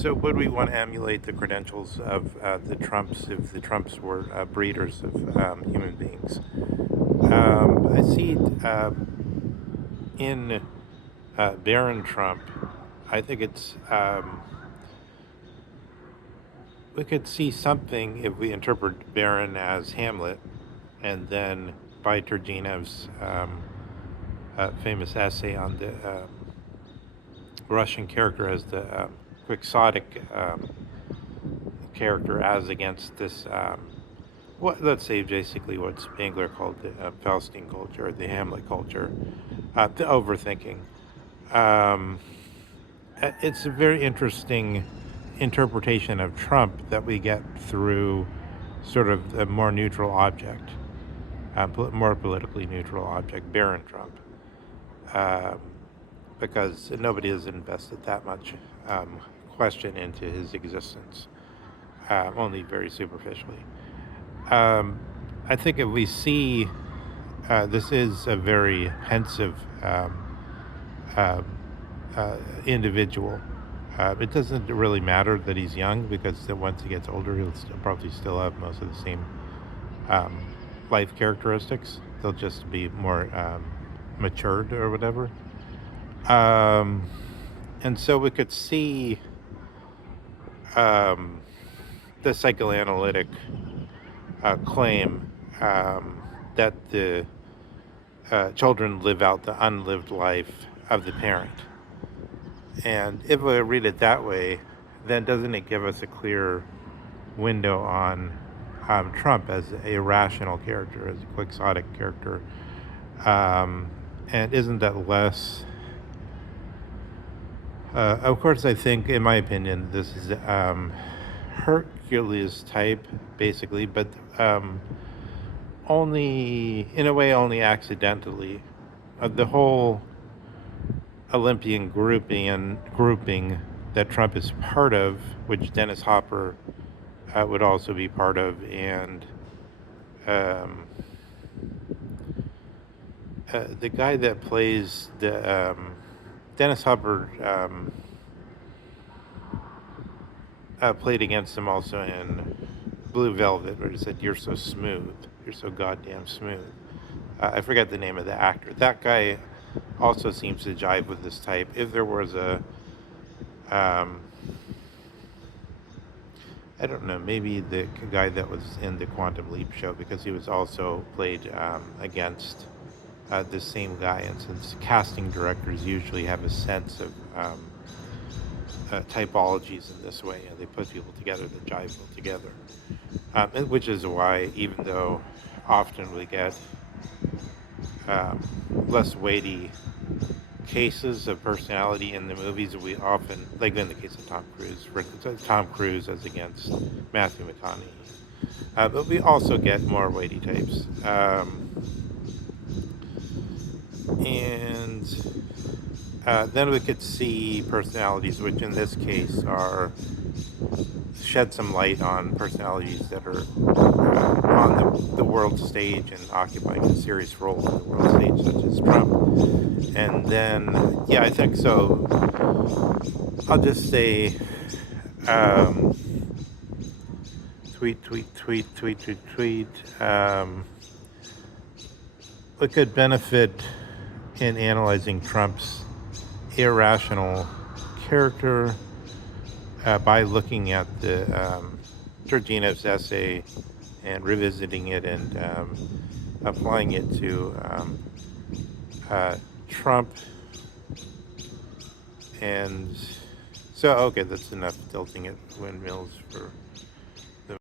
So would we want to emulate the credentials of the Trumps if the Trumps were breeders of human beings? I see in Barron Trump, I think we could see something if we interpret Barron as Hamlet, and then by Turgenev's famous essay on the Russian character as the Quixotic character as against this, let's say basically what Spengler called the Faustine culture, or the Hamlet culture, the overthinking. Um, it's a very interesting interpretation of Trump that we get through sort of a more neutral object, more politically neutral object, Barron Trump, um, because nobody has invested that much question into his existence, only very superficially. Um, I think if we see this is a very pensive uh, individual. It doesn't really matter that he's young because once he gets older, he'll probably still have most of the same um, life characteristics. They'll just be more matured or whatever. Um, and so we could see um, the psychoanalytic claim that the children live out the unlived life of the parent. And if we read it that way, then doesn't it give us a clear window on Trump as a rational character, as a quixotic character? And isn't that less? Of course, I think, in my opinion, this is Hercules type, basically, but only, in a way, only accidentally. The whole Olympian grouping that Trump is part of, which Dennis Hopper would also be part of, and um, the guy that plays the Dennis Hopper played against him also in Blue Velvet, where he said, "You're so smooth. You're so goddamn smooth." I forget the name of the actor. That guy also seems to jive with this type. If there was um, I don't know, maybe the guy that was in the Quantum Leap show, because he was also played against the same guy. And since casting directors usually have a sense of typologies in this way, and they put people together that jive well together, which is why, even though often we get less weighty cases of personality in the movies, we often, like in the case of Tom Cruise, for instance, Tom Cruise as against Matthew McConaughey, but we also get more weighty types. And then we could see personalities, which in this case are shed some light on personalities that are on the world stage and occupying a serious role in the world stage, such as Trump. And then, yeah, I think so. I'll just say tweet, tweet, tweet, tweet, tweet, tweet. We could benefit in analyzing Trump's irrational character by looking at the Turgenev's essay and revisiting it and applying it to Trump. And so, okay, that's enough tilting at windmills for